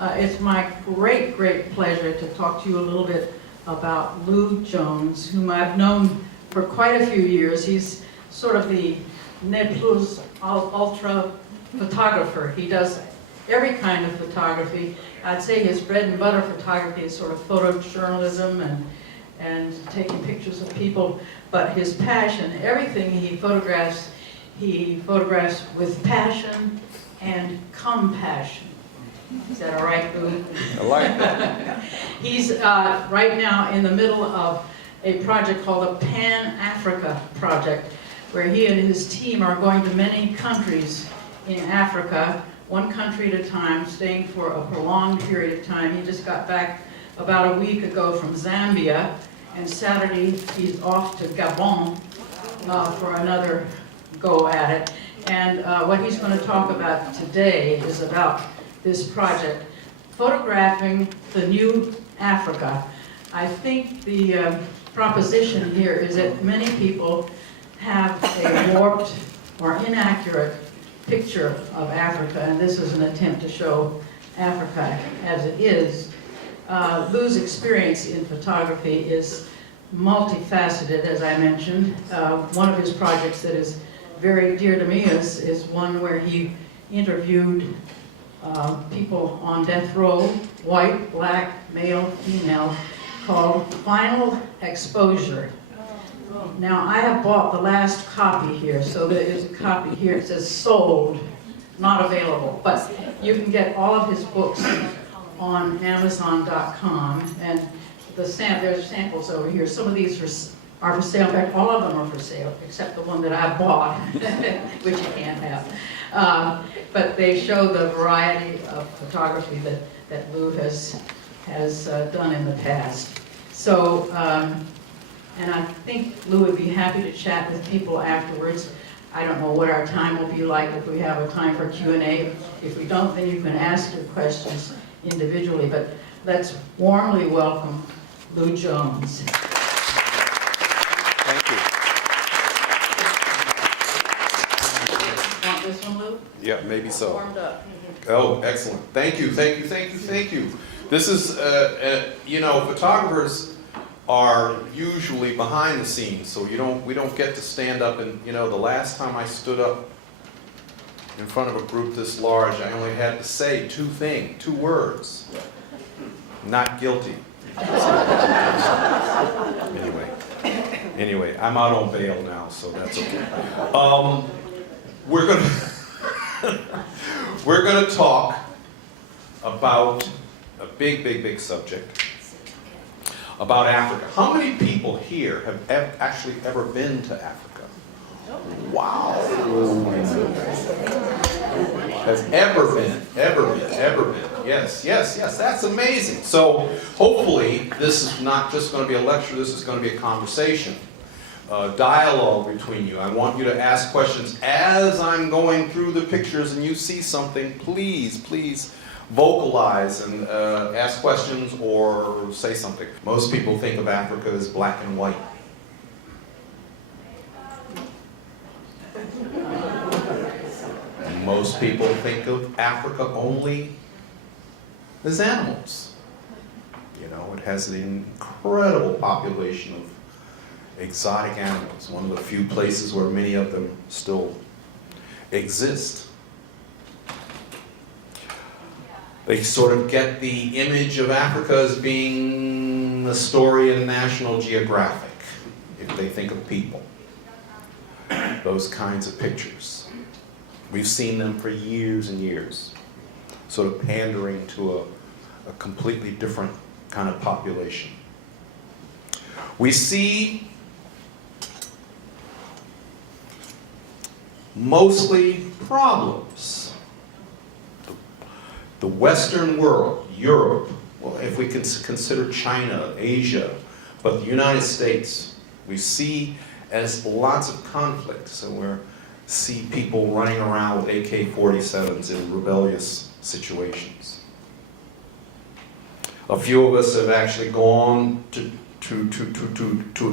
It's my great, great pleasure to talk to you a little bit about Lou Jones, whom I've known for quite a few years. He's sort of the ne plus ultra photographer. He does every kind of photography. I'd say his bread and butter photography is sort of photojournalism and taking pictures of people, but his passion, everything he photographs with passion and compassion. Is that all right, Lou? I like that. He's right now in the middle of a project called the Pan-Africa Project, where he and his team are going to many countries in Africa, one country at a time, staying for a prolonged period of time. He just got back about a week ago from Zambia, and Saturday he's off to Gabon for another go at it. And what he's going to talk about today is about this project, photographing the new Africa. I think the proposition here is that many people have a warped or inaccurate picture of Africa, and this is an attempt to show Africa as it is. Lou's experience in photography is multifaceted, as I mentioned. One of his projects that is very dear to me is one where he interviewed people on death row, white, black, male, female, called Final Exposure. Now, I have bought the last copy here, so there is a copy here. It says sold, not available, but you can get all of his books on Amazon.com, and there's samples over here. Some of these are for sale. In fact, all of them are for sale, except the one that I bought, which you can't have. But they show the variety of photography that Lou has done in the past. So, and I think Lou would be happy to chat with people afterwards. I don't know what our time will be like, if we have a time for Q&A. If we don't, then you can ask your questions individually. But let's warmly welcome Lou Jones. Thank you. Want this one, Lou? Yeah, maybe so. Warmed up. Oh, excellent. Thank you, thank you, thank you, thank you. This is, you know, photographers are usually behind the scenes, so we don't get to stand up and, you know, the last time I stood up in front of a group this large, I only had to say two words. Not guilty. Anyway, I'm out on bail now, so that's okay. We're gonna talk about a big subject, about Africa. How many people here have actually ever been to Africa? Wow. Has ever been. Yes, that's amazing. So hopefully this is not just going to be a lecture, this is going to be a conversation, dialogue between you. I want you to ask questions as I'm going through the pictures, and you see something, please vocalize and ask questions or say something. Most people think of Africa as black and white. Most people think of Africa only as animals. You know, it has an incredible population of exotic animals, one of the few places where many of them still exist. They sort of get the image of Africa as being a story in National Geographic, if they think of people. Those kinds of pictures. We've seen them for years and years, sort of pandering to a completely different kind of population. We see mostly problems. The Western world, Europe, well, if we can consider China, Asia, but the United States, we see as lots of conflicts, and we see people running around with AK-47s in rebellious situations. A few of us have actually gone to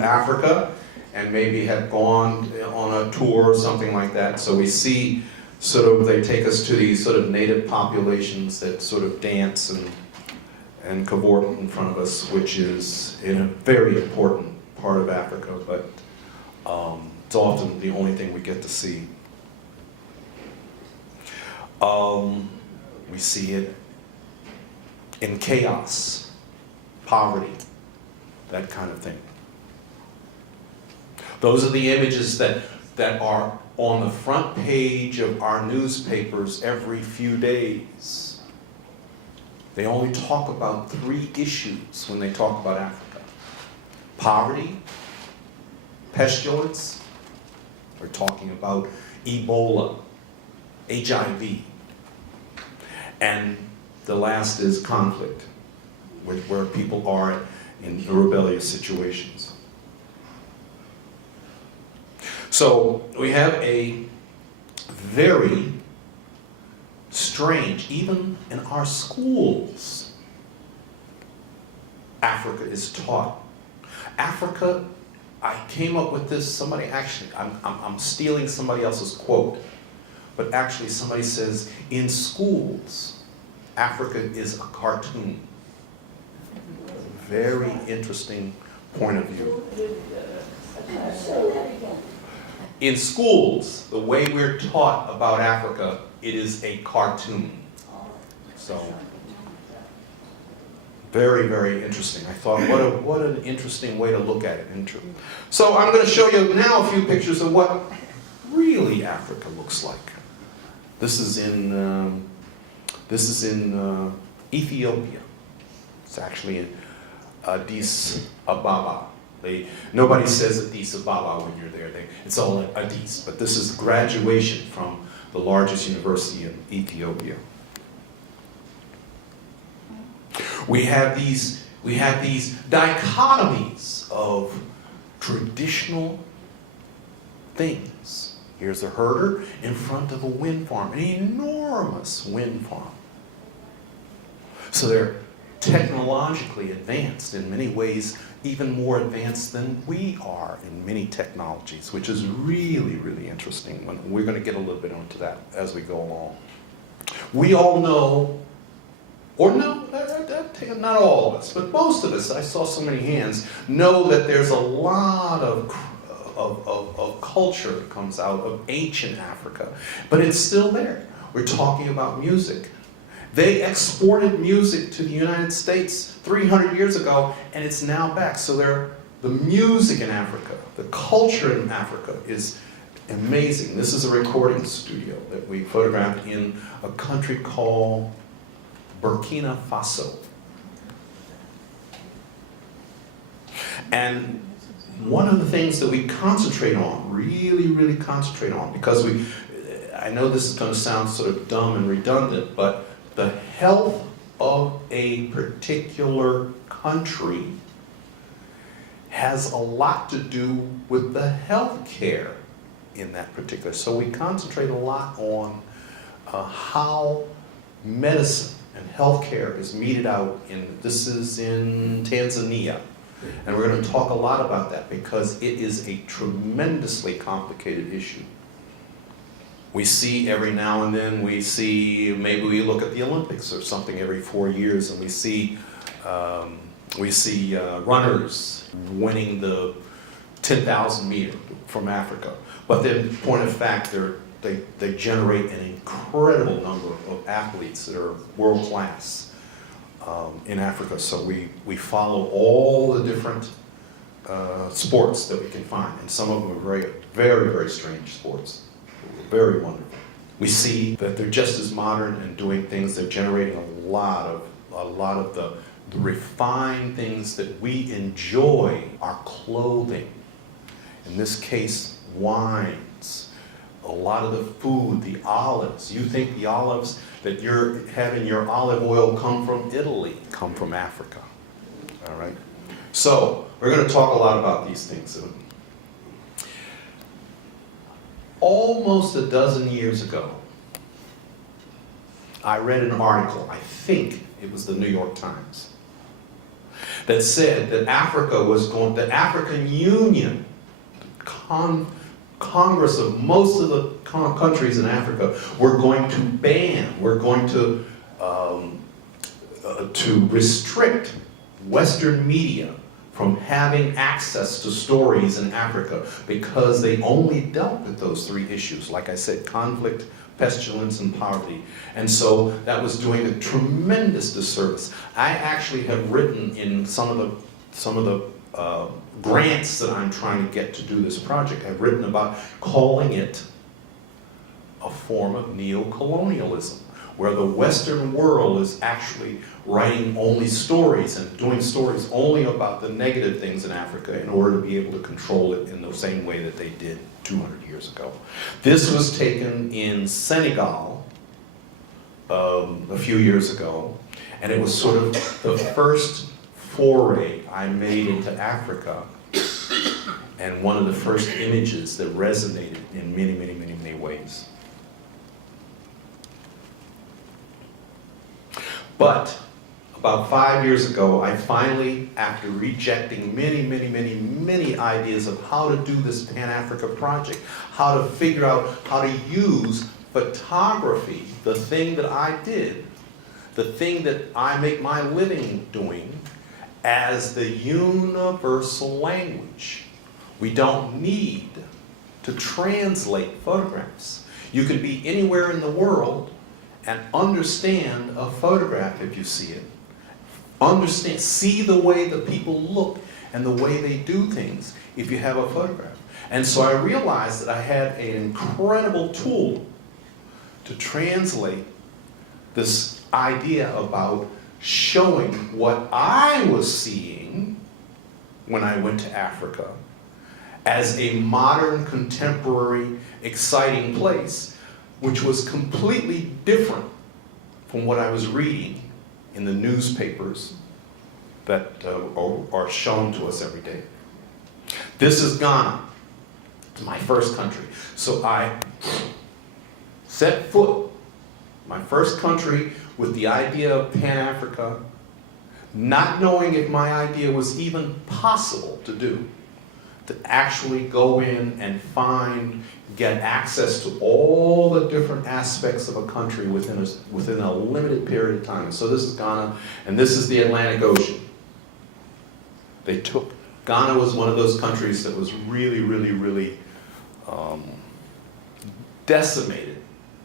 Africa and maybe have gone on a tour or something like that, so we see they take us to these sort of native populations that sort of dance and cavort in front of us, which is in a very important part of Africa, but it's often the only thing we get to see. We see it in chaos, poverty, that kind of thing. Those are the images that are on the front page of our newspapers every few days. They only talk about 3 issues when they talk about Africa: poverty, pestilence, we're talking about Ebola, HIV, and the last is conflict, where people are in rebellious situations. So we have a very strange, even in our schools, Africa is taught. Africa, I came up with this, somebody actually, I'm stealing somebody else's quote, but actually somebody says, in schools, Africa is a cartoon. Very interesting point of view. In schools, the way we're taught about Africa, it is a cartoon. So, very, very interesting. I thought, what an interesting way to look at it. So I'm going to show you now a few pictures of what really Africa looks like. This is in Ethiopia. It's actually in Addis Ababa. Nobody says Addis Ababa when you're there. It's all Addis, but this is graduation from the largest university in Ethiopia. We have these dichotomies of traditional things. Here's a herder in front of a wind farm, an enormous wind farm. So they're technologically advanced in many ways, even more advanced than we are in many technologies, which is really, really interesting. We're going to get a little bit into that as we go along. We all know, or no, not all of us, but most of us, I saw so many hands, know that there's a lot of culture that comes out of ancient Africa, but it's still there. We're talking about music. They exported music to the United States 300 years ago, and it's now back. So the music in Africa, the culture in Africa is amazing. This is a recording studio that we photographed in a country called Burkina Faso. And one of the things that we concentrate on, really, really concentrate on, because I know this is going to sound sort of dumb and redundant, but the health of a particular country has a lot to do with the health care in that particular. So we concentrate a lot on how medicine and health care is meted out this is in Tanzania. And we're going to talk a lot about that because it is a tremendously complicated issue. We see every now and then, maybe we look at the Olympics or something every 4 years, and we see runners winning the 10,000 meter from Africa. But then, point of fact, they generate an incredible number of athletes that are world class in Africa. So we follow all the different sports that we can find, and some of them are very, very, very strange sports. Very wonderful. We see that they're just as modern and doing things. They're generating a lot of the refined things that we enjoy. Our clothing, in this case, wines. A lot of the food, the olives. You think the olives that you're having your olive oil come from Italy, come from Africa. All right. So we're going to talk a lot about these things. Almost a dozen years ago, I read an article, I think it was the New York Times, that said that the African Union Congress of most of the countries in Africa were going to ban, were going to restrict Western media from having access to stories in Africa because they only dealt with those three issues. Like I said, conflict, pestilence, and poverty. And so that was doing a tremendous disservice. I actually have written in some of the grants that I'm trying to get to do this project, I've written about calling it a form of neo-colonialism, where the Western world is actually writing only stories and doing stories only about the negative things in Africa in order to be able to control it in the same way that they did 200 years ago. This was taken in Senegal a few years ago, and it was sort of the first foray I made into Africa, and one of the first images that resonated in many, many, many, many ways. But about 5 years ago, I finally, after rejecting many, many, many, many ideas of how to do this Pan-Africa project, how to figure out how to use photography, the thing that I did, the thing that I make my living doing, as the universal language. We don't need to translate photographs. You can be anywhere in the world and understand a photograph if you see it. Understand, see the way the people look and the way they do things if you have a photograph. And so I realized that I had an incredible tool to translate this idea about showing what I was seeing when I went to Africa as a modern, contemporary, exciting place, which was completely different from what I was reading in the newspapers that are shown to us every day. This is Ghana. It's my first country. So I set foot, my first country, with the idea of Pan-Africa, not knowing if my idea was even possible to do, to actually go in and get access to all the different aspects of a country within a limited period of time. So this is Ghana, and this is the Atlantic Ocean. Ghana was one of those countries that was really, really, really decimated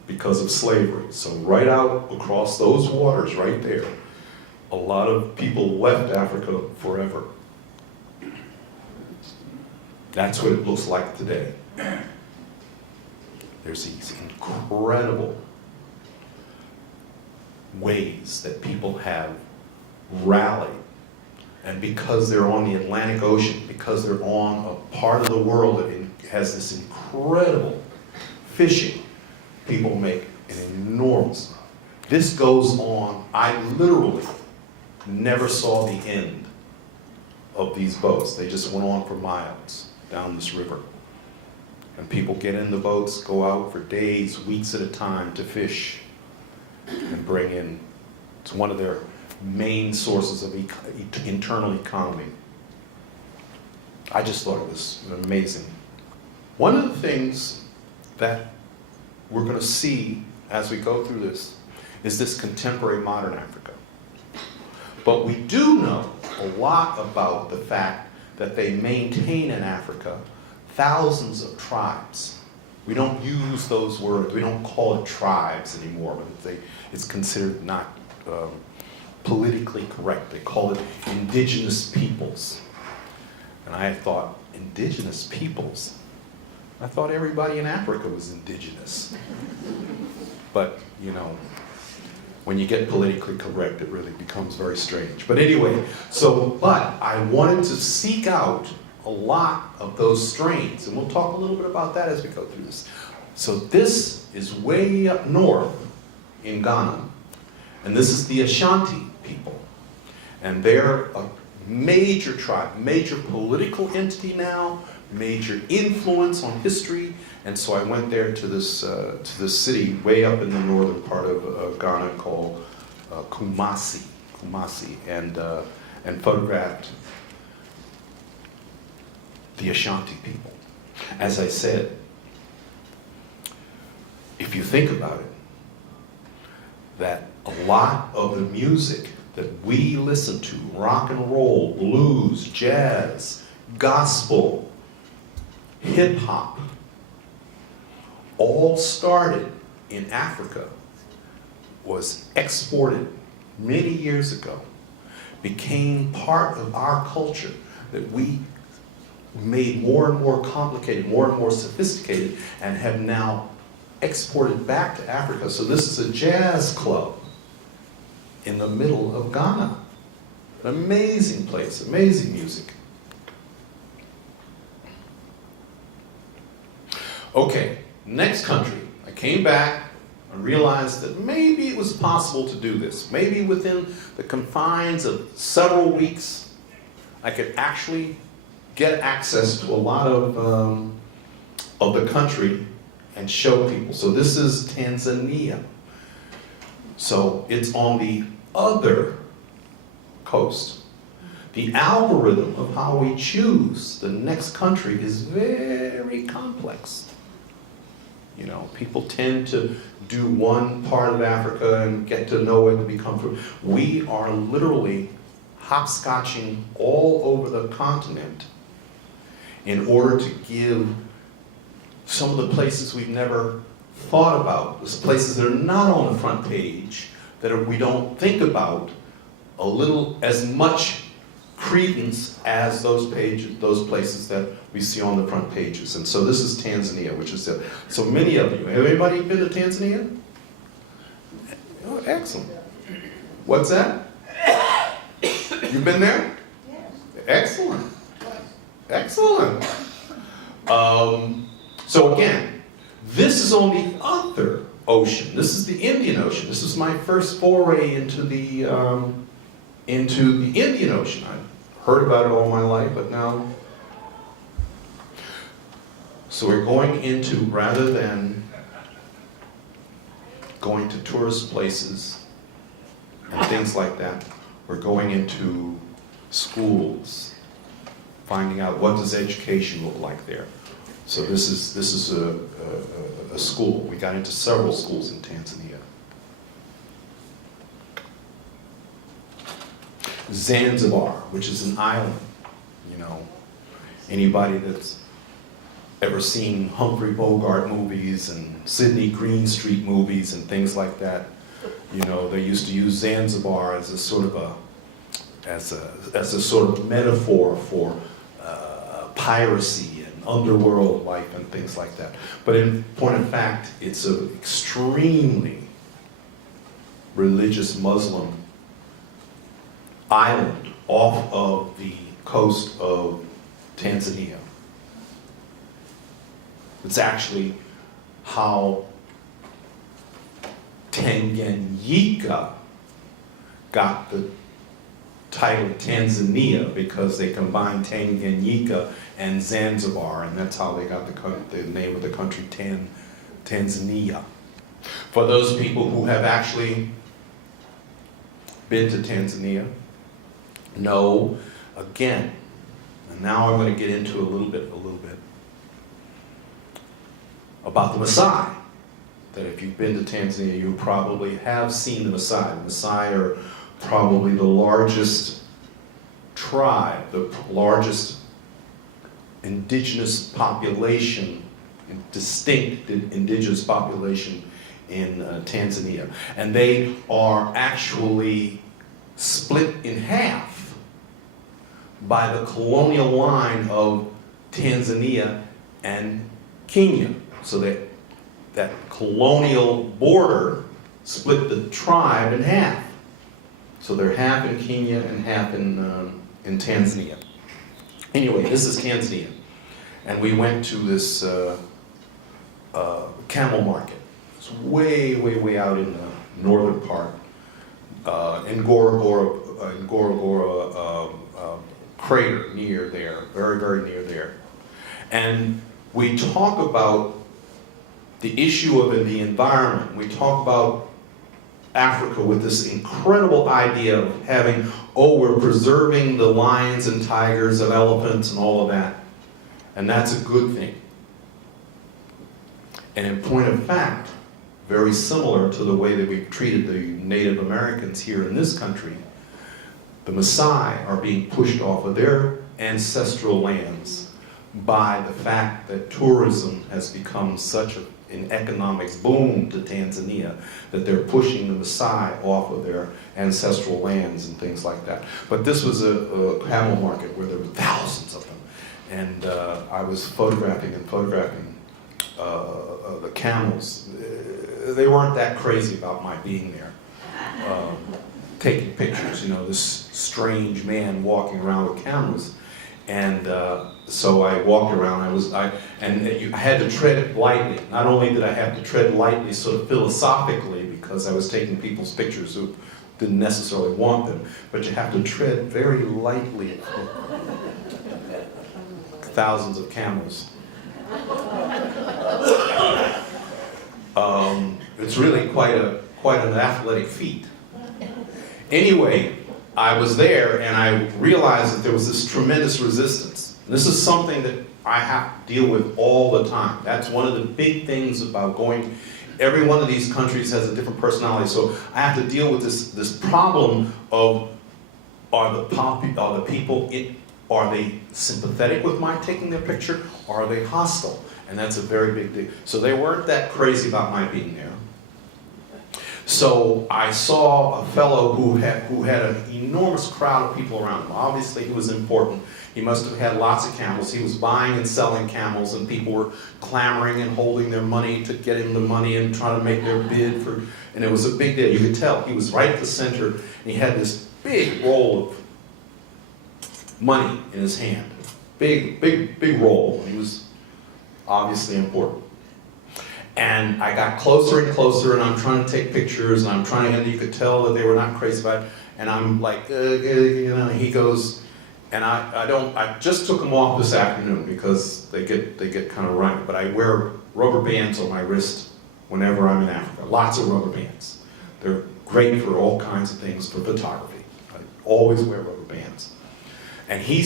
because of slavery. So right out across those waters right there, a lot of people left Africa forever. That's what it looks like today. There's these incredible ways that people have rallied. And because they're on the Atlantic Ocean, because they're on a part of the world that has this incredible fishing, people make an enormous amount. This goes on. I literally never saw the end of these boats. They just went on for miles down this river. And people get in the boats, go out for days, weeks at a time to fish and bring in. It's one of their main sources of internal economy. I just thought it was amazing. One of the things that we're going to see as we go through this is this contemporary modern Africa. But we do know a lot about the fact that they maintain in Africa thousands of tribes. We don't use those words, we don't call it tribes anymore, but it's considered not politically correct. They call it indigenous peoples. And I thought, indigenous peoples? I thought everybody in Africa was indigenous. But, you know, when you get politically correct, it really becomes very strange. But anyway, but I wanted to seek out a lot of those strains, and we'll talk a little bit about that as we go through this. So this is way up north in Ghana, and this is the Ashanti people. And they're a major tribe, major political entity now, major influence on history, and so I went there to this city way up in the northern part of Ghana called Kumasi, and photographed the Ashanti people. As I said, if you think about it, that a lot of the music that we listen to, rock and roll, blues, jazz, gospel, hip hop, all started in Africa, was exported many years ago, became part of our culture that we made more and more complicated, more and more sophisticated, and have now exported back to Africa. So this is a jazz club in the middle of Ghana. An amazing place, amazing music. Okay, next country. I came back, I realized that maybe it was possible to do this. Maybe within the confines of several weeks, I could actually get access to a lot of the country and show people. So this is Tanzania. So it's on the other coast. The algorithm of how we choose the next country is very complex. You know, people tend to do one part of Africa and get to know it and become familiar. We are literally hopscotching all over the continent in order to give some of the places we've never thought about, those places that are not on the front page, that we don't think about a little as much credence as those places that we see on the front pages. And so this is Tanzania, which is so many of you. Have anybody been to Tanzania? Oh, excellent. What's that? You've been there? Yes. Excellent. Excellent. So again, this is on the other ocean. This is the Indian Ocean. This is my first foray into the Indian Ocean. I've heard about it all my life, but now. So we're going into, rather than going to tourist places and things like that, we're going into schools, finding out what does education look like there. So this is a school. We got into several schools in Tanzania. Zanzibar, which is an island. You know, anybody that's ever seen Humphrey Bogart movies and Sidney Greenstreet movies and things like that, you know, they used to use Zanzibar as a sort of metaphor for piracy and underworld life and things like that. But in point of fact, it's an extremely religious Muslim island off of the coast of Tanzania. It's actually how Tanganyika got the title Tanzania, because they combined Tanganyika and Zanzibar, and that's how they got the name of the country, Tanzania. For those people who have actually been to Tanzania, know, again, and now I'm going to get into a little bit about the Maasai. That if you've been to Tanzania, you probably have seen the Maasai. The Maasai are probably the largest tribe, the largest indigenous population, distinct indigenous population in Tanzania. And they are actually split in half by the colonial line of Tanzania and Kenya. So that colonial border split the tribe in half. So they're half in Kenya and half in Tanzania. Anyway, this is Tanzania. And we went to this camel market. It's way, way, way out in the northern part. In Ngorongoro crater near there, very, very near there. And we talk about the issue of the environment. We talk about Africa with this incredible idea of having, we're preserving the lions and tigers and elephants and all of that. And that's a good thing. And in point of fact, very similar to the way that we've treated the Native Americans here in this country. The Maasai are being pushed off of their ancestral lands by the fact that tourism has become such an economic boom to Tanzania that they're pushing the Maasai off of their ancestral lands and things like that. But this was a camel market where there were thousands of them. And I was photographing the camels. They weren't that crazy about my being there. Taking pictures, you know, this strange man walking around with cameras. And so I walked around, I had to tread lightly. Not only did I have to tread lightly sort of philosophically, because I was taking people's pictures who didn't necessarily want them, but you have to tread very lightly. Thousands of camels. It's really quite an athletic feat. Anyway, I was there and I realized that there was this tremendous resistance. This is something that I have to deal with all the time. That's one of the big things about going. Every one of these countries has a different personality, so I have to deal with this problem of are the people are they sympathetic with my taking their picture? Or are they hostile? And that's a very big deal. So they weren't that crazy about my being there. So I saw a fellow who had an enormous crowd of people around him. Obviously he was important. He must have had lots of camels. He was buying and selling camels, and people were clamoring and holding their money to get him the money and trying to make their bid for, and it was a big deal. You could tell he was right at the center, and he had this big roll of money in his hand. Big roll. He was obviously important. And I got closer and closer, and I'm trying to take pictures, and I'm trying to, and you could tell that they were not crazy about it. And I'm like, you know, he goes, and I just took them off this afternoon because they get kind of rank, but I wear rubber bands on my wrist whenever I'm in Africa. Lots of rubber bands. They're great for all kinds of things for photography. I always wear rubber bands. And he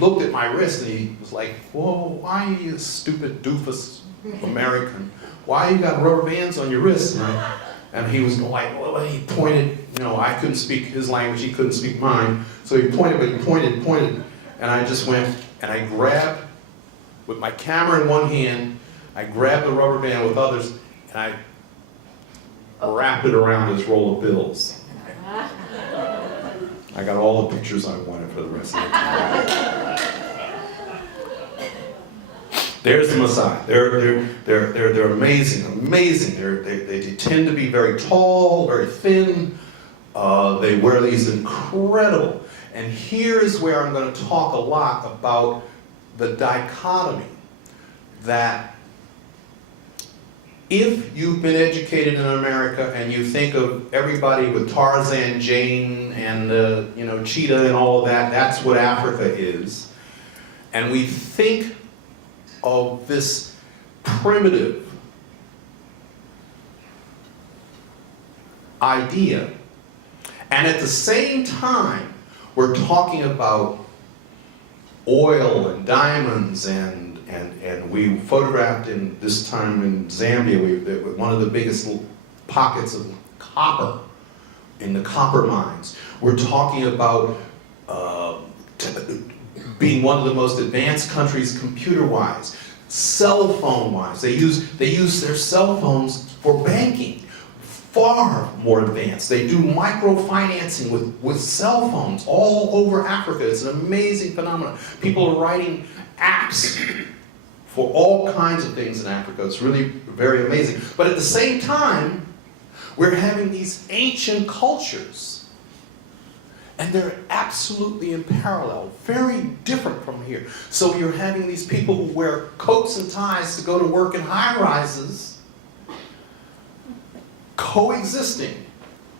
looked at my wrist and he was like, whoa, why are you stupid doofus American? Why you got rubber bands on your wrist? And he was like, well, he pointed, you know, I couldn't speak his language, he couldn't speak mine. So he pointed, but he pointed. And I just went and I grabbed, with my camera in one hand, I grabbed the rubber band with others and I wrapped it around his roll of bills. I got all the pictures I wanted for the rest of the time. There's the Maasai. They're amazing. They tend to be very tall, very thin. They wear these incredible. And here's where I'm going to talk a lot about the dichotomy that if you've been educated in America and you think of everybody with Tarzan, Jane, and you know, cheetah and all of that, that's what Africa is. And we think of this primitive idea. And at the same time, we're talking about oil and diamonds and we photographed in this time in Zambia, one of the biggest pockets of copper in the copper mines. We're talking about being one of the most advanced countries computer-wise, cell phone-wise. They use their cell phones for banking. Far more advanced. They do microfinancing with cell phones all over Africa. It's an amazing phenomenon. People are writing apps for all kinds of things in Africa. It's really very amazing. But at the same time, we're having these ancient cultures, and they're absolutely in parallel, very different from here. So you're having these people who wear coats and ties to go to work in high-rises, coexisting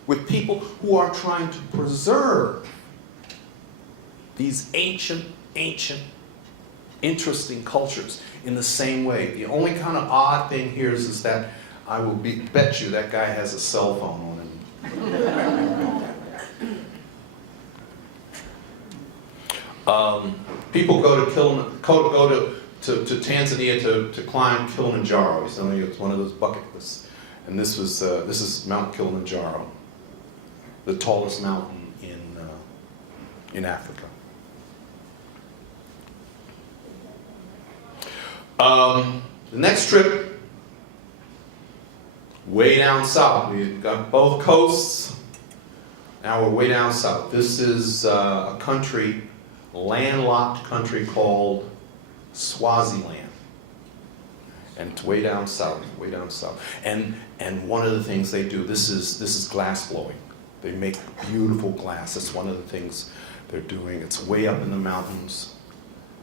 with people who are trying to preserve these ancient, interesting cultures in the same way. The only kind of odd thing here is that I will bet you that guy has a cell phone on him. People go to Tanzania to climb Kilimanjaro. It's one of those bucket lists. And this is Mount Kilimanjaro, the tallest mountain in Africa. The next trip, way down south. We've got both coasts. Now we're way down south. This is a country, landlocked country called Swaziland. And it's way down south, way down south. And one of the things they do, this is glass blowing. They make beautiful glass. That's one of the things they're doing. It's way up in the mountains.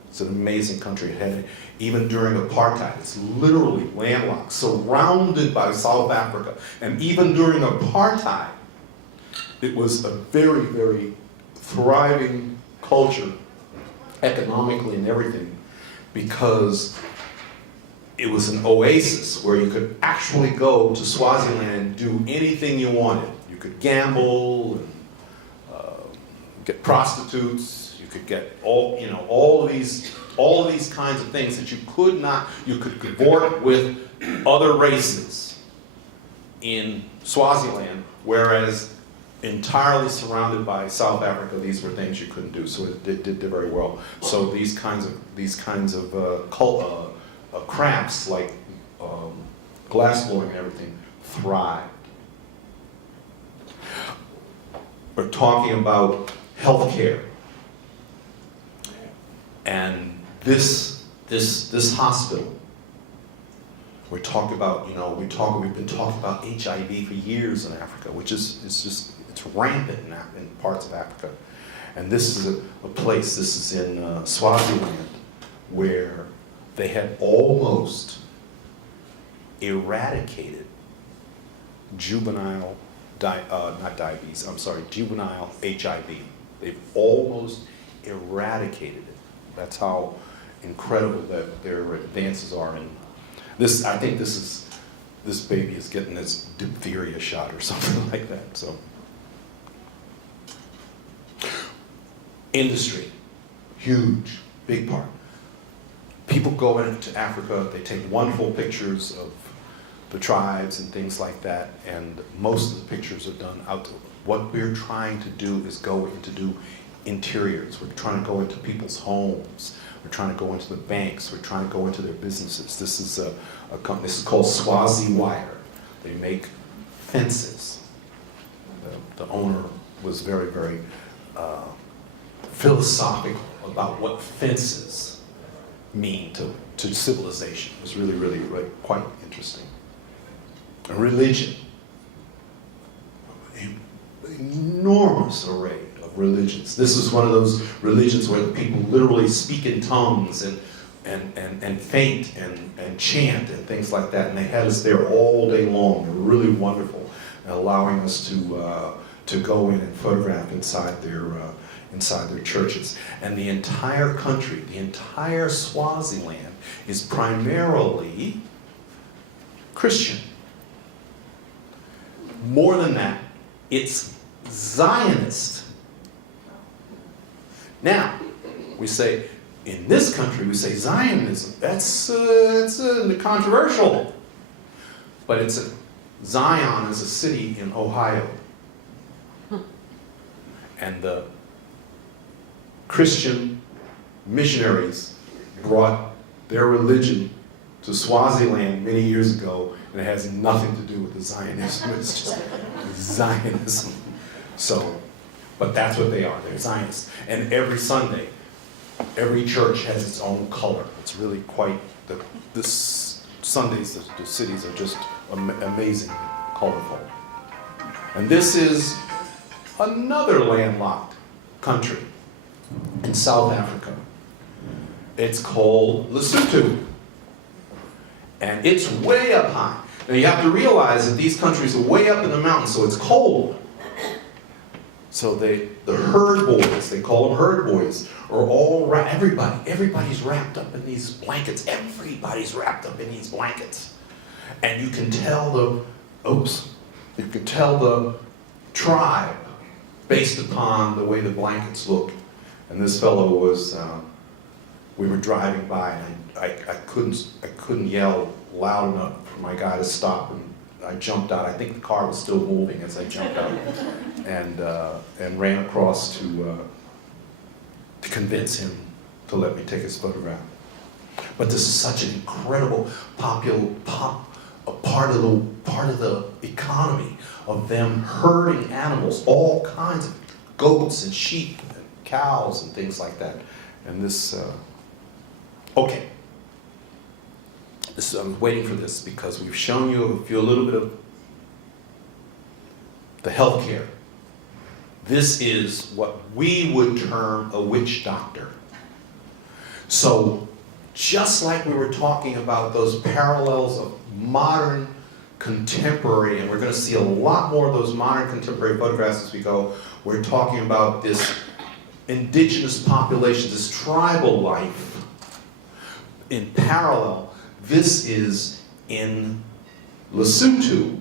It's an amazing country. Even during apartheid, it's literally landlocked, surrounded by South Africa. And even during apartheid, it was a very, very thriving culture, economically and everything, because it was an oasis where you could actually go to Swaziland and do anything you wanted. You could gamble, and get prostitutes. You could get all of these kinds of things that you could not. You could cavort with other races in Swaziland, whereas entirely surrounded by South Africa, these were things you couldn't do. So it did very well. So these kinds of crafts like glass blowing and everything thrived. We're talking about healthcare, and this hospital. We've been talking about HIV for years in Africa, which it's rampant in parts of Africa. And this is a place, this is in Swaziland, where they had almost eradicated juvenile HIV. They've almost eradicated it. That's how incredible that their advances are in this. I think this baby is getting this diphtheria shot or something like that. So, industry, huge, big part. People go into Africa, they take wonderful pictures of the tribes and things like that, and most of the pictures are done out. What we're trying to do is go in to do interiors. We're trying to go into people's homes. We're trying to go into the banks. We're trying to go into their businesses. This is a company. This is called Swazi Wire. They make fences. The owner was very, very philosophical about what fences mean to civilization. It was really, really, really quite interesting. A religion. An enormous array of religions. This is one of those religions where the people literally speak in tongues and faint and chant and things like that. And they had us there all day long. They were really wonderful, allowing us to go in and photograph inside their churches. And the entire country, the entire Swaziland, is primarily Christian. More than that, it's Zionist. Now, we say, in this country, we say Zionism. That's controversial. But Zion is a city in Ohio. And the Christian missionaries brought their religion to Swaziland many years ago, and it has nothing to do with the Zionism. It's just Zionism. So, but that's what they are. They're Zionists. And every Sunday, every church has its own color. It's really quite, this Sundays, the cities are just amazingly colorful. And this is another landlocked country in South Africa. It's called Lesotho. And it's way up high. Now you have to realize that these countries are way up in the mountains, so it's cold. So the herd boys, they call them herd boys, are all everybody's wrapped up in these blankets. Everybody's wrapped up in these blankets. And you can tell the tribe based upon the way the blankets look. And this fellow was, we were driving by, and I couldn't yell loud enough for my guy to stop I jumped out. I think the car was still moving as I jumped out, and ran across to convince him to let me take his photograph. But this is such an incredible a part of the economy of them herding animals, all kinds of goats and sheep and cows and things like that. And this, okay. I'm waiting for this because we've shown you a little bit of the healthcare. This is what we would term a witch doctor. So just like we were talking about those parallels of modern, contemporary, and we're going to see a lot more of those modern contemporary photographs as we go, we're talking about this indigenous population, this tribal life. In parallel, this is in Lesotho.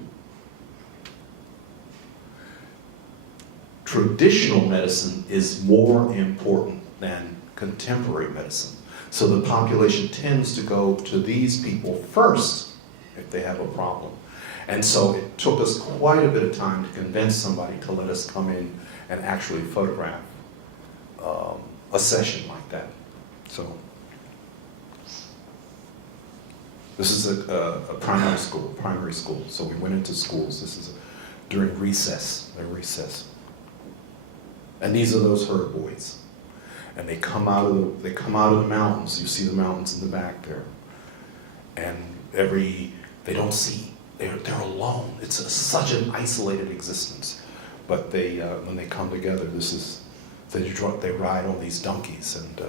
Traditional medicine is more important than contemporary medicine. So the population tends to go to these people first if they have a problem. And so it took us quite a bit of time to convince somebody to let us come in and actually photograph a session like that. So this is a primary school. So we went into schools. This is during recess, And these are those herd boys. And they come out of the mountains. You see the mountains in the back there. And they don't see, they're alone. It's such an isolated existence. But they, when they come together, they ride on these donkeys. And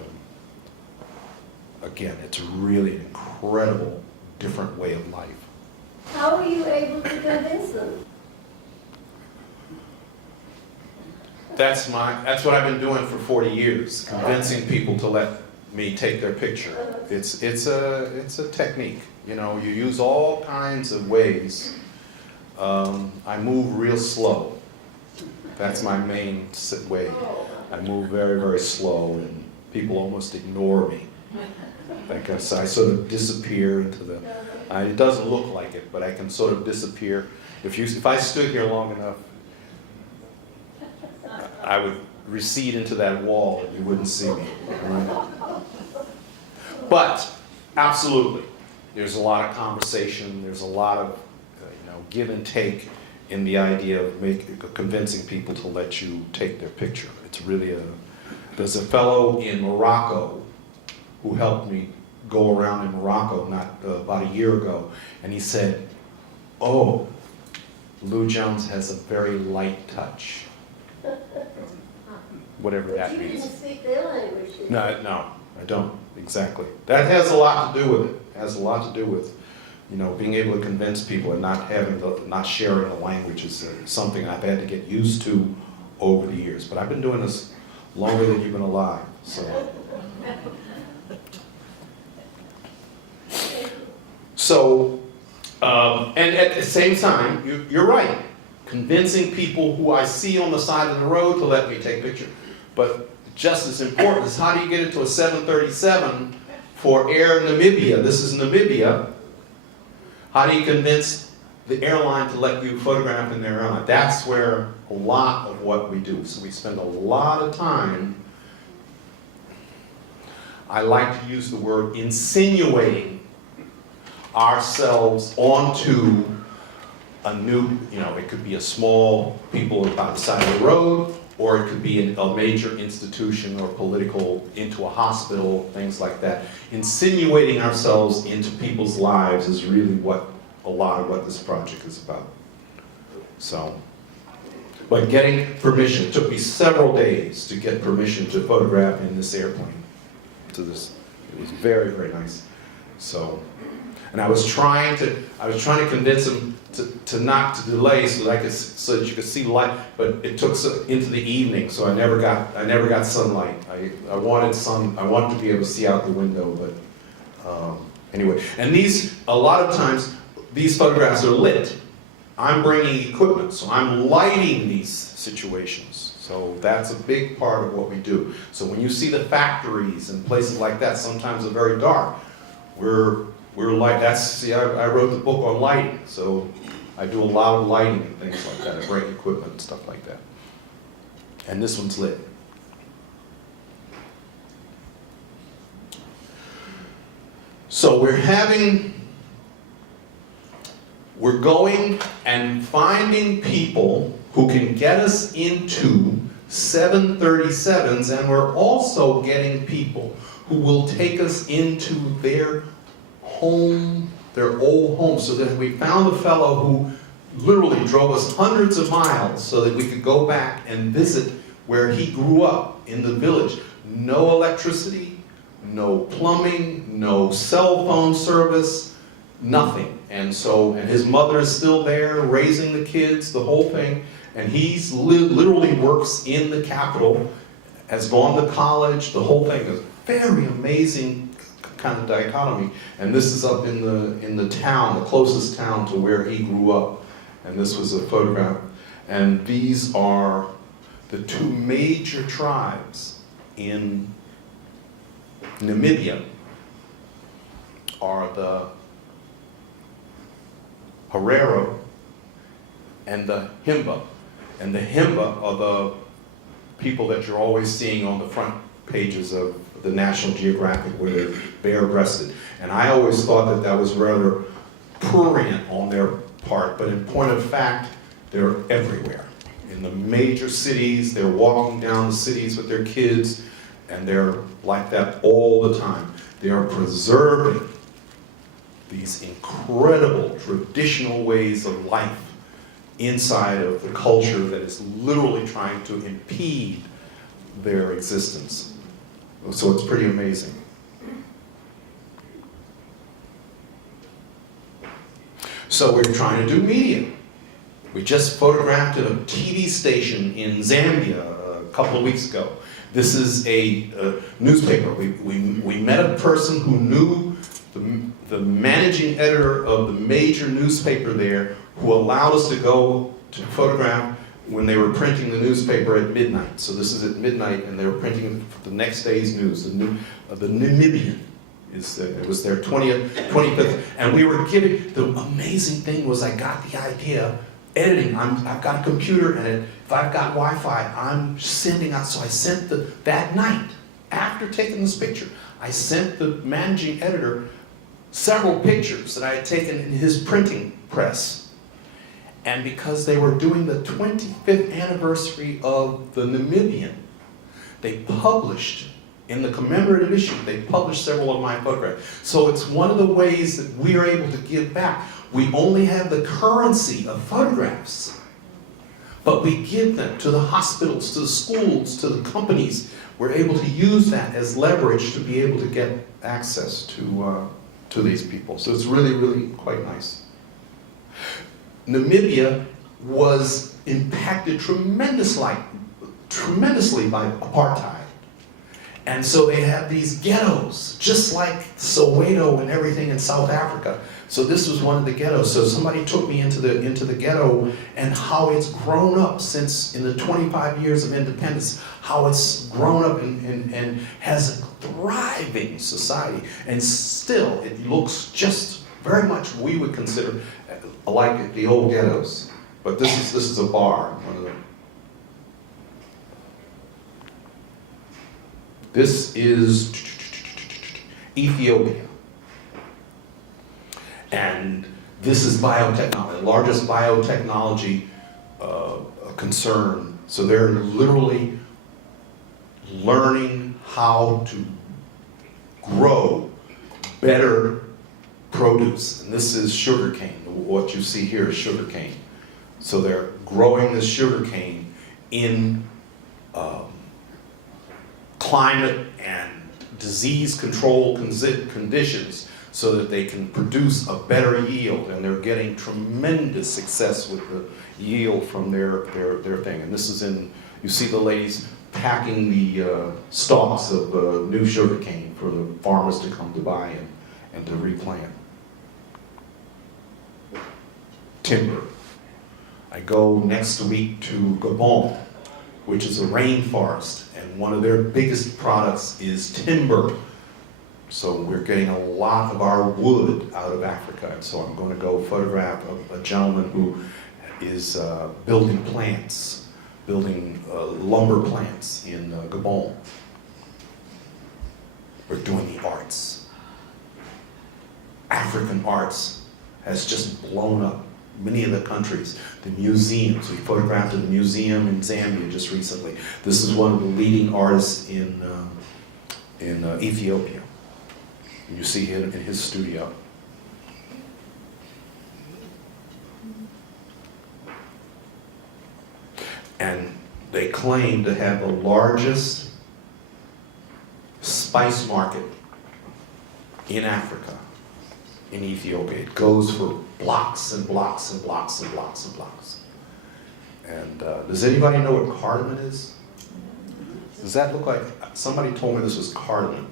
again, it's really an incredible, different way of life. How were you able to convince them? That's what I've been doing for 40 years, convincing people to let me take their picture. It's a technique. You know, you use all kinds of ways. I move real slow. That's my main way. I move very, very slow, and people almost ignore me. I sort of disappear into the. It doesn't look like it, but I can sort of disappear. If I stood here long enough, I would recede into that wall and you wouldn't see me. Right? But absolutely, there's a lot of conversation. There's a lot of give and take in the idea of convincing people to let you take their picture. It's really There's a fellow in Morocco who helped me go around in Morocco about a year ago, and he said, "Oh, Lou Jones has a very light touch." Whatever that means. You didn't speak their language, did you? No, I don't. Exactly. That has a lot to do with it. It has a lot to do with, being able to convince people and not sharing the language is something I've had to get used to over the years. But I've been doing this longer than you've been alive. So, and at the same time, you're right. Convincing people who I see on the side of the road to let me take a picture. But just as important is how do you get into a 737 for Air Namibia? This is Namibia. How do you convince the airline to let you photograph in their airline? That's where a lot of what we do. So we spend a lot of time, I like to use the word insinuating ourselves onto a new, it could be a small people by the side of the road, or it could be a major institution or political, into a hospital, things like that. Insinuating ourselves into people's lives is really a lot of what this project is about. So, but getting permission, it took me several days to get permission to photograph in this airplane. It was very, very nice. So, and I was trying to convince them to not to delay so that you could see light, but it took into the evening, so I never got sunlight. I wanted to be able to see out the window, but anyway. And a lot of times these photographs are lit. I'm bringing equipment, so I'm lighting these situations. So that's a big part of what we do. So when you see the factories and places like that, sometimes they're very dark. We're like, I wrote the book on lighting, so I do a lot of lighting and things like that. I break equipment and stuff like that. And this one's lit. So we're going and finding people who can get us into 737s, and we're also getting people who will take us into their home, their old home. So that we found a fellow who literally drove us hundreds of miles so that we could go back and visit where he grew up in the village. No electricity, no plumbing, no cell phone service, nothing. And his mother is still there raising the kids, the whole thing. And he's literally works in the capital, has gone to college, the whole thing is very amazing kind of dichotomy. And this is up in the town, the closest town to where he grew up. And this was a photograph. And these are the two major tribes in Namibia are the Herero and the Himba. And the Himba are the people that you're always seeing on the front pages of the National Geographic where they're bare-breasted. And I always thought that that was rather prurient on their part, but in point of fact, they're everywhere. In the major cities, they're walking down the cities with their kids, and they're like that all the time. They are preserving these incredible traditional ways of life inside of the culture that is literally trying to impede their existence. So it's pretty amazing. So we're trying to do media. We just photographed at a TV station in Zambia a couple of weeks ago. This is a newspaper. We met a person who knew the managing editor of the major newspaper there, who allowed us to go to photograph when they were printing the newspaper at midnight. So this is at midnight, and they were printing the next day's news. The Namibian it was their 25th, and we were giving. The amazing thing was, I got the idea. Editing, I've got a computer, and if I've got Wi-Fi, I'm sending out. So I sent that night, after taking this picture, I sent the managing editor several pictures that I had taken in his printing press. And because they were doing the 25th anniversary of the Namibian, they published, in the commemorative issue, they published several of my photographs. So it's one of the ways that we are able to give back. We only have the currency of photographs, but we give them to the hospitals, to the schools, to the companies. We're able to use that as leverage to be able to get access to these people. So it's really, really quite nice. Namibia was impacted tremendously by apartheid. And so they had these ghettos, just like Soweto and everything in South Africa. So this was one of the ghettos. So somebody took me into the ghetto, and how it's grown up since in the 25 years of independence, how it's grown up and has a thriving society. And still, it looks just very much we would consider like the old ghettos. But this is a bar, one of them. This is Ethiopia. And this is biotechnology, the largest biotechnology concern. So they're literally learning how to grow better produce. And this is sugarcane. What you see here is sugarcane. So they're growing this sugarcane in climate and disease control conditions so that they can produce a better yield, and they're getting tremendous success with the yield from their thing. And this is you see the ladies packing the stalks of new sugarcane for the farmers to come to buy and to replant. Timber. I go next week to Gabon, which is a rainforest, and one of their biggest products is timber. So we're getting a lot of our wood out of Africa. And so I'm going to go photograph a gentleman who is building plants, building lumber plants in Gabon. We're doing the arts. African arts has just blown up many of the countries. The museums, we photographed in the museum in Zambia just recently. This is one of the leading artists in Ethiopia. You see him in his studio. And they claim to have the largest spice market in Africa, in Ethiopia. It goes for blocks and blocks and blocks and blocks and blocks. And does anybody know what cardamom is? Does that look like, somebody told me this was cardamom.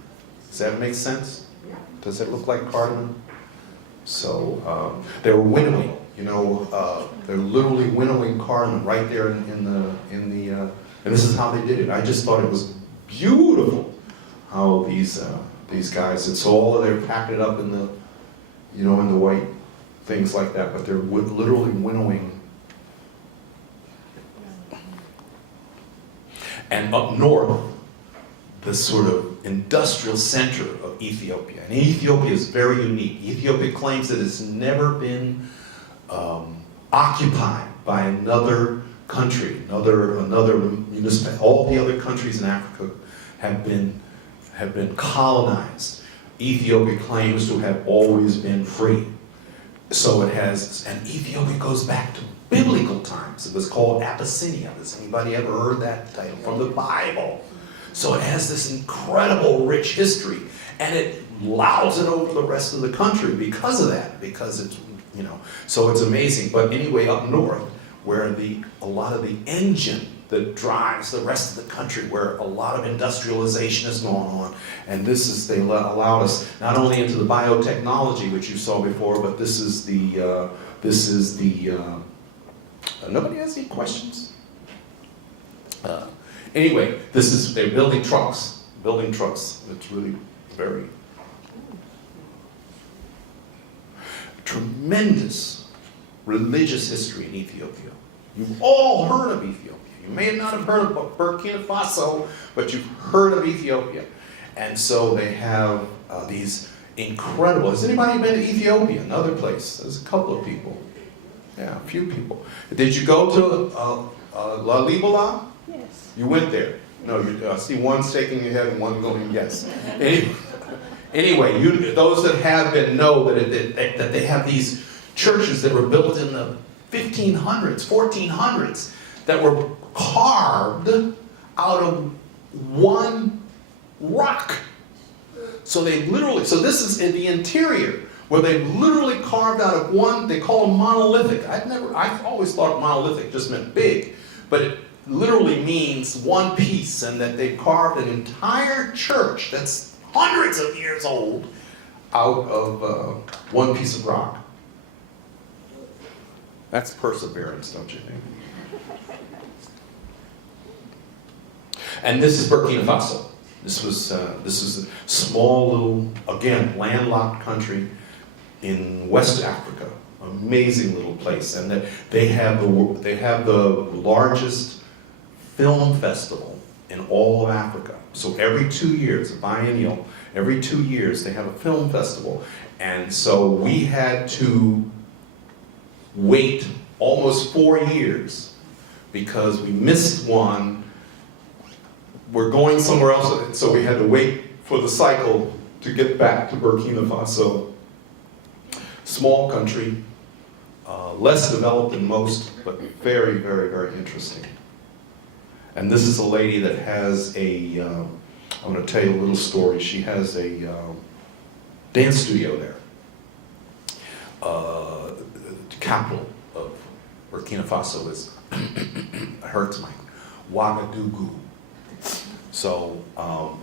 Does that make sense? Does it look like cardamom? So they were winnowing, you know, they're literally winnowing cardamom right there in the, and this is how they did it. I just thought it was beautiful how these guys, it's all, they're packing it up in the, you know, in the white things like that, but they're literally winnowing. And up north, the sort of industrial center of Ethiopia. And Ethiopia is very unique. Ethiopia claims that it's never been occupied by another country, another municipality. All the other countries in Africa have been colonized. Ethiopia claims to have always been free. So it has, and Ethiopia goes back to biblical times. It was called Abyssinia. Has anybody ever heard that title from the Bible? So it has this incredible rich history, and it allows it over the rest of the country because of that, because it's, you know, so it's amazing. But anyway, up north, where a lot of the engine that drives the rest of the country, where a lot of industrialization has gone on, and this is, they allowed us not only into the biotechnology, which you saw before, but this is the, nobody has any questions? Anyway, they're building trucks. It's really very tremendous religious history in Ethiopia. You've all heard of Ethiopia. You may not have heard of Burkina Faso, but you've heard of Ethiopia. And so they have these incredible, has anybody been to Ethiopia, another place? There's a couple of people. Yeah, a few people. Did you go to Lalibela? Yes. You went there. No, I see one shaking your head and one going yes. Anyway, those that have been know that they have these churches that were built in the 1500s, 1400s, that were carved out of one rock. So this is in the interior, where they literally carved out of one, they call them monolithic. I've always thought monolithic just meant big, but it literally means one piece, and that they carved an entire church that's hundreds of years old out of one piece of rock. That's perseverance, don't you think? And this is Burkina Faso. This is a small little, again, landlocked country in West Africa. Amazing little place, and they have the largest film festival in all of Africa. So every 2 years, a biennial, every 2 years they have a film festival, and so we had to wait almost 4 years because we missed one. We're going somewhere else, so we had to wait for the cycle to get back to Burkina Faso. Small country, less developed than most, but very, very, very interesting. And this is a lady that has I'm going to tell you a little story. She has a dance studio there. The capital of Burkina Faso is, hurts my, Ouagadougou. So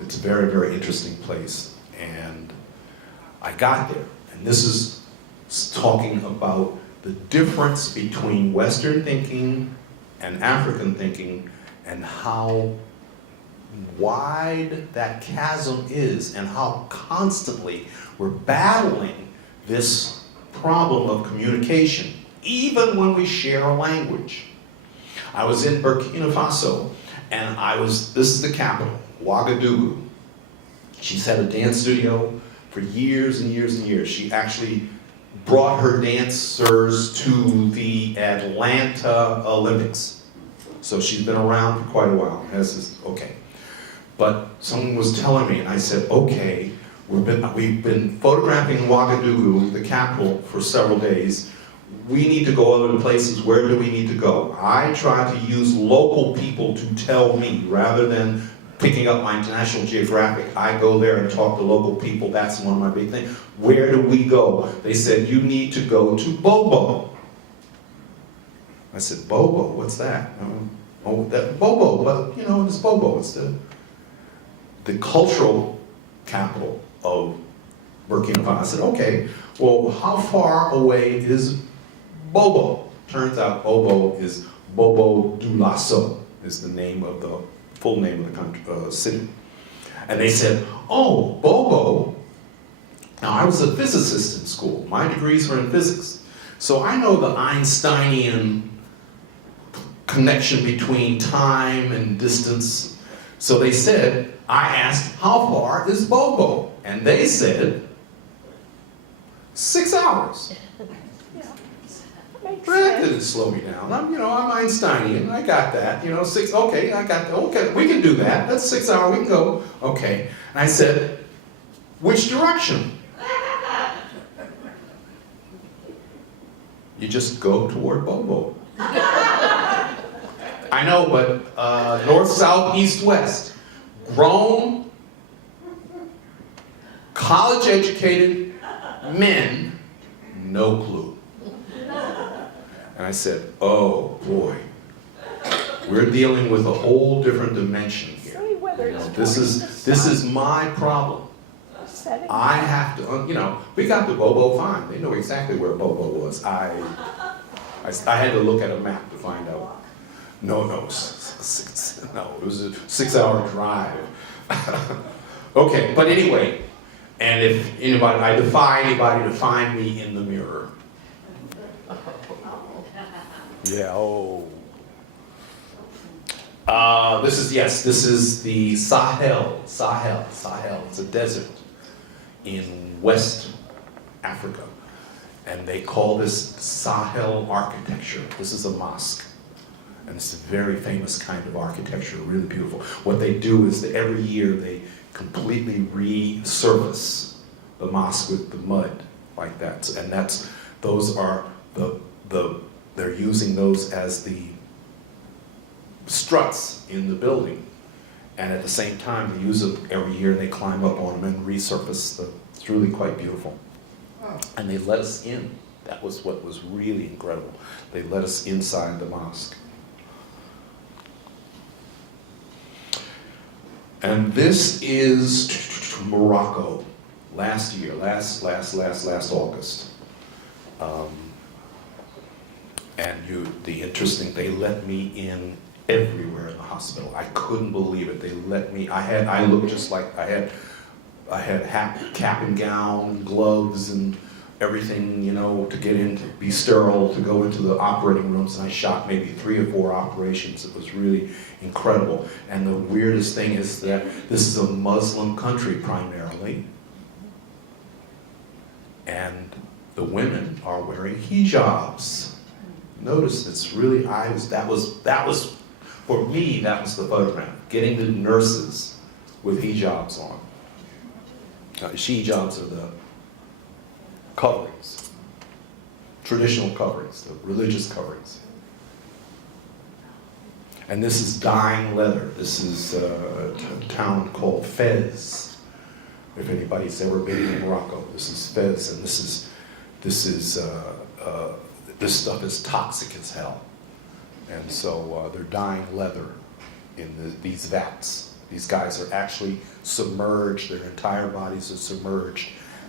it's a very, very interesting place. And I got there, and this is talking about the difference between Western thinking and African thinking, and how wide that chasm is and how constantly we're battling this problem of communication, even when we share a language. I was in Burkina Faso, and this is the capital, Ouagadougou. She's had a dance studio for years and years and years. She actually brought her dancers to the Atlanta Olympics. So she's been around for quite a while. Okay. But someone was telling me, and I said, okay, we've been photographing Ouagadougou, the capital, for several days. We need to go other places. Where do we need to go? I try to use local people to tell me, rather than picking up my National Geographic. I go there and talk to local people. That's one of my big things. Where do we go? They said, you need to go to Bobo. I said, Bobo, what's that? Oh, that Bobo, but it's Bobo. It's the cultural capital of Burkina Faso. I said, okay, well, how far away is Bobo? Turns out Bobo is Bobo Dioulasso, is the name of the full name of the country, city. And they said, oh, Bobo. Now, I was a physicist in school. My degrees were in physics. So I know the Einsteinian connection between time and distance. So they said, I asked, how far is Bobo? And they said, 6 hours. That didn't slow me down. I'm Einsteinian. I got that. 6. Okay, I got that. Okay, we can do that. That's 6 hours. We can go. Okay. And I said, which direction? You just go toward Bobo. I know, but north, south, east, west. Grown, college-educated men, no clue. And I said, oh boy, we're dealing with a whole different dimension here. This is my problem. I have to, we got the Bobo fine. They know exactly where Bobo was. I had to look at a map to find out. No, it was a 6-hour drive. Okay, but anyway, and if anybody, I defy anybody to find me in the mirror. Yeah, oh. This is the Sahel. It's a desert in West Africa. And they call this Sahel architecture. This is a mosque. And it's a very famous kind of architecture, really beautiful. What they do is that every year they completely resurface the mosque with the mud like that. And those are they're using those as the struts in the building. And at the same time, they use it every year, and they climb up on them and resurface. It's really quite beautiful. And they let us in. That was what was really incredible. They let us inside the mosque. And this is Morocco, last year, last August. The interesting, they let me in everywhere in the hospital. I couldn't believe it. They let me, I looked just like, I had cap and gown, gloves and everything, to get in, to be sterile, to go into the operating rooms, and I shot maybe 3 or 4 operations. It was really incredible. And the weirdest thing is that this is a Muslim country primarily, and the women are wearing hijabs. Notice it's really, that was for me, that was the photograph, getting the nurses with hijabs on. Hijabs are the coverings, traditional coverings, the religious coverings. And this is dyeing leather. This is a town called Fez. If anybody's ever been in Morocco, this is Fez, and this stuff is toxic as hell. And so they're dyeing leather in these vats. These guys are actually submerged. Their entire bodies are submerged,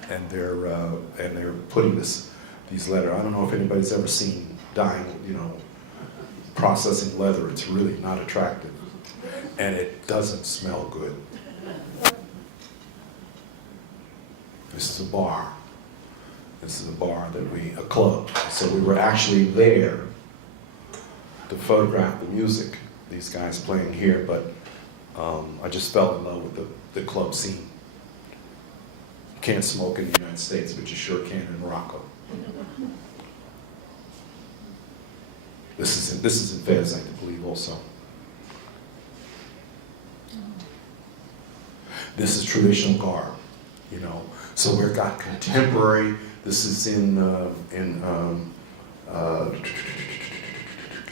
and they're putting these leather. I don't know if anybody's ever seen dyeing, processing leather. It's really not attractive. And it doesn't smell good. This is a bar. This is a bar that a club. So we were actually there to photograph the music, these guys playing here, but I just fell in love with the club scene. You can't smoke in the United States, but you sure can in Morocco. This is in Fez, I believe, also. This is traditional garb, you know. So we've got contemporary. This is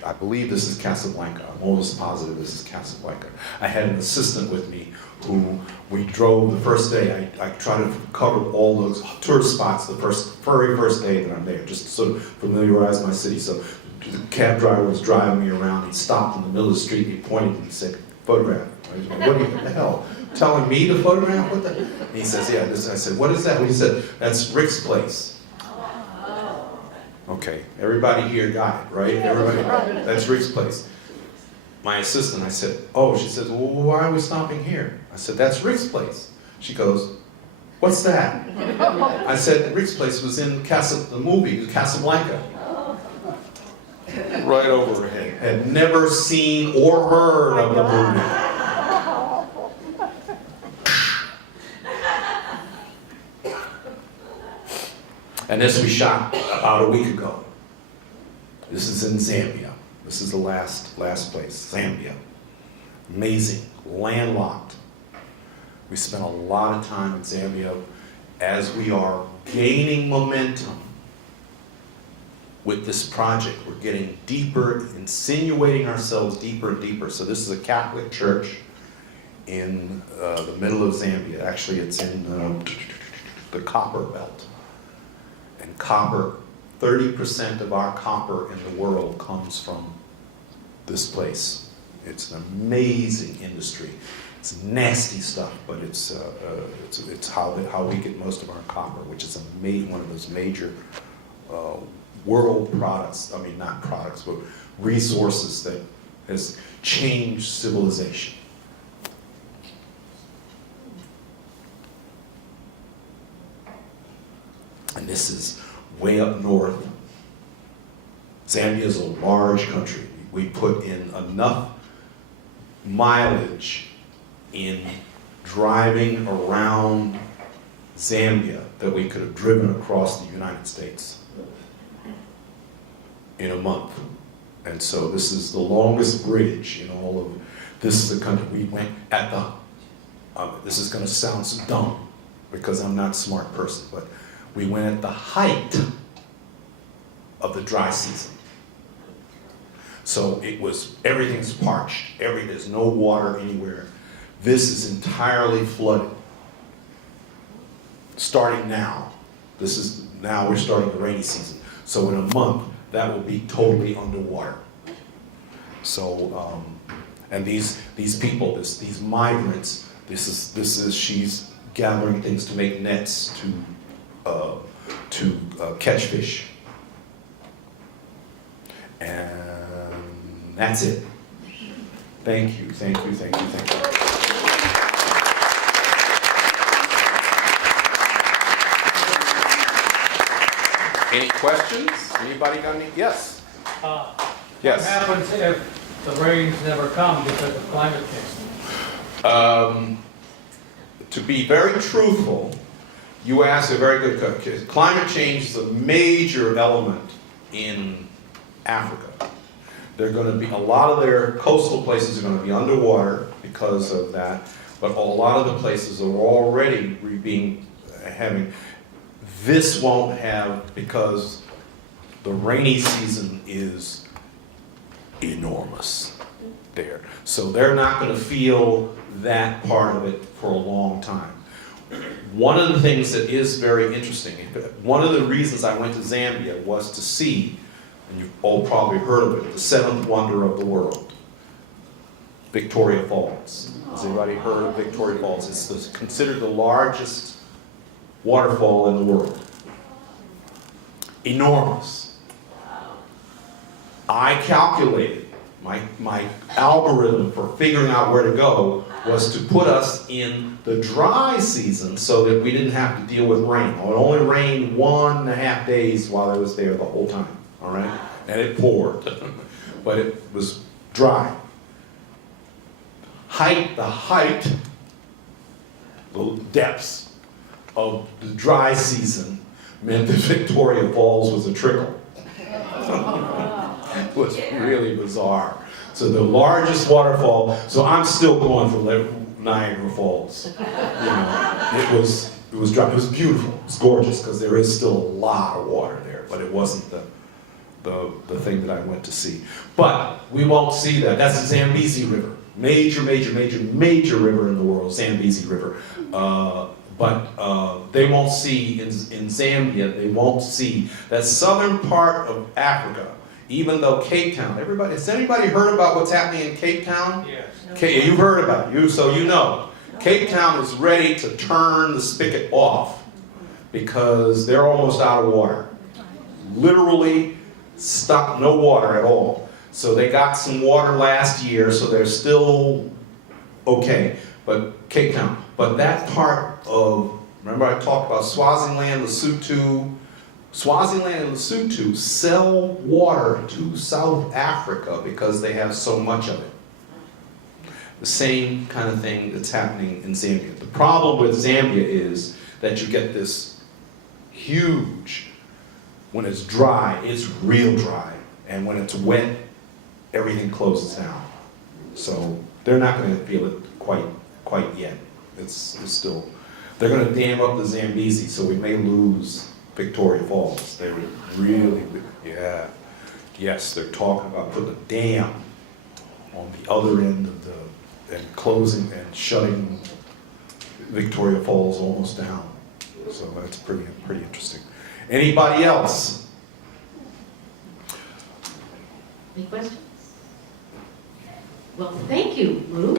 I believe this is Casablanca. I'm almost positive this is Casablanca. I had an assistant with me who we drove the first day. I tried to cover all those tourist spots the very first day that I'm there, just to sort of familiarize my city. So the cab driver was driving me around. He stopped in the middle of the street. He pointed and he said, "Photograph." What the hell? Telling me to photograph? What the? And he says, "Yeah." I said, "What is that?" He said, "That's Rick's place." Okay, everybody here got it, right? Everybody, that's Rick's place. My assistant, I said, "Oh," she says, "Well, why are we stopping here?" I said, "That's Rick's place." She goes, "What's that?" I said, "Rick's place was in the movie, Casablanca." Right over her head. Had never seen or heard of the movie. And this we shot about a week ago. This is in Zambia. This is the last place, Zambia. Amazing, landlocked. We spent a lot of time in Zambia as we are gaining momentum with this project. We're getting deeper, insinuating ourselves deeper and deeper. So this is a Catholic church in the middle of Zambia. Actually, it's in the copper belt. And copper, 30% of our copper in the world comes from this place. It's an amazing industry. It's nasty stuff, but it's how we get most of our copper, which is one of those major world products. I mean, not products, but resources that has changed civilization. And this is way up north. Zambia is a large country. We put in enough mileage in driving around Zambia that we could have driven across the United States in a month. And so this is the longest bridge in all of, this is the country we went at the, this is gonna sound so dumb because I'm not a smart person, but we went at the height of the dry season. So it was, everything's parched, there's no water anywhere. This is entirely flooded. Starting now, now we're starting the rainy season. So in a month, that will be totally underwater. So, and these people, these migrants, she's gathering things to make nets to catch fish. And that's it. Thank you, thank you, thank you, thank you. Any questions? Anybody got any? Yes. Yes. What happens if the rains never come because of climate change? To be very truthful, you asked a very good question. Climate change is a major element in Africa. They're going to be, a lot of their coastal places are going to be underwater because of that, but a lot of the places are already having, this won't have, because the rainy season is enormous there. So they're not going to feel that part of it for a long time. One of the things that is very interesting, one of the reasons I went to Zambia was to see, and you've all probably heard of it, the seventh wonder of the world, Victoria Falls. Has anybody heard of Victoria Falls? It's considered the largest waterfall in the world. Enormous. I calculated, my algorithm for figuring out where to go was to put us in the dry season so that we didn't have to deal with rain. It only rained 1.5 days while I was there the whole time, all right? And it poured, but it was dry. The depths of the dry season meant that Victoria Falls was a trickle. It was really bizarre. So the largest waterfall, so I'm still going for Niagara Falls. You know, it was dry. It was beautiful. It was gorgeous because there is still a lot of water there, but it wasn't the thing that I went to see. But we won't see that. That's the Zambezi River. Major river in the world, Zambezi River. But they won't see, in Zambia, they won't see that southern part of Africa, even though Cape Town, has anybody heard about what's happening in Cape Town? Yes. You've heard about it, so you know. Cape Town is ready to turn the spigot off because they're almost out of water. Literally stuck, no water at all. So they got some water last year, so they're still okay. But Cape Town, but that part of, remember I talked about Swaziland, Lesotho. Swaziland and Lesotho sell water to South Africa because they have so much of it. The same kind of thing that's happening in Zambia. The problem with Zambia is that you get this huge, when it's dry, it's real dry. And when it's wet, everything closes down. So they're not going to feel it quite yet. It's still, they're going to dam up the Zambezi, so we may lose Victoria Falls. They would really, yeah. Yes, they're talking about putting a dam on the other end of and closing and shutting Victoria Falls almost down. So that's pretty interesting. Anybody else? Any questions? Well, thank you, Lou.